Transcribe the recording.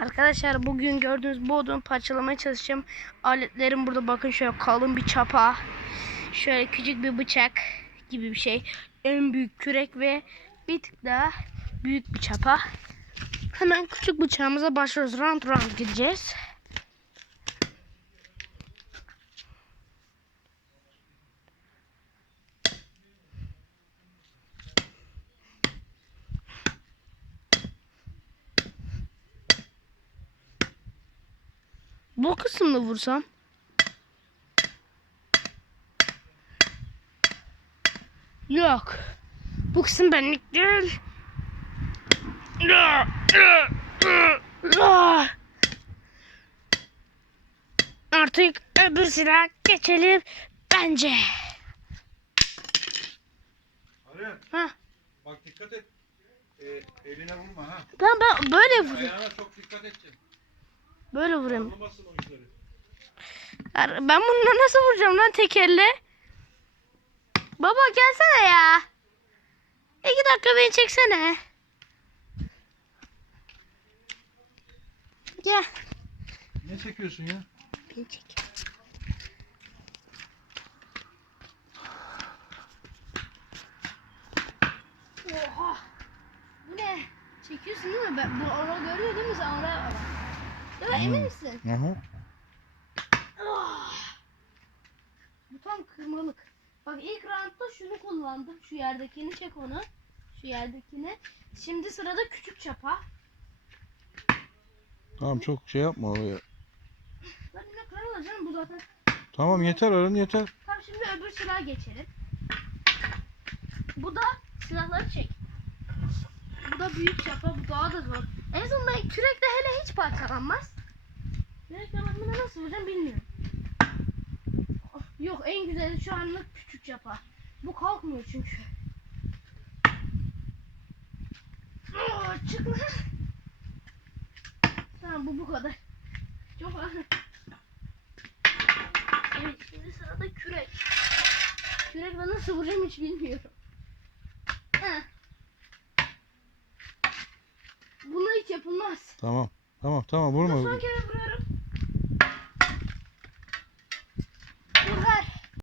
Arkadaşlar bugün gördüğünüz bu odunu parçalamaya çalışacağım. Aletlerim burada bakın şöyle kalın bir çapa. Şöyle küçük bir bıçak gibi bir şey. En büyük kürek ve bir tık daha büyük bir çapa. Hemen küçük bıçağımıza başlıyoruz. Round round gideceğiz. Bu kısımda vursam. Yok. Bu kısım benlik değil. Artık öbür silah geçelim bence. Aryan Ha. bak dikkat et. Ee, eline vurma ha. Ben, ben böyle vurayım. Ayağına çok. Böyle vurayım. Ben bununla nasıl vuracağım lan tek elle? Baba gelsene ya. İki dakika beni çeksene. Gel. Ne çekiyorsun ya? Beni çek. Oha. Bu ne? Çekiyorsun değil mi? Ben, bu ara görüyor değil mi sen? Oraya bak. Emin misin? Hı hı. Ah! Bu tam kırmalık. Bak ilk roundda şunu kullandım. Şu yerdekini çek onu. Şu yerdekini. Şimdi sırada küçük çapa. Tamam çok şey yapma oraya. Ben yine kırılır canım bu zaten. Tamam yeter Arın yeter. Tamam şimdi öbür silaha geçelim. Bu da silahları çek. Bu da büyük çapa. Bu daha da zor. En son ben kürekle hele hiç parçalanmaz. Kürekle buna nasıl vuracağım bilmiyorum. Yok en güzeli şu anlık küçük çapa. Bu kalkmıyor çünkü. Oh, çık. Tamam bu bu kadar. Çok ağır. Evet şimdi sırada kürek. Kürekle nasıl vuracağım hiç bilmiyorum. Yapılmaz. Tamam. Tamam tamam vurma. son kere vuruyorum.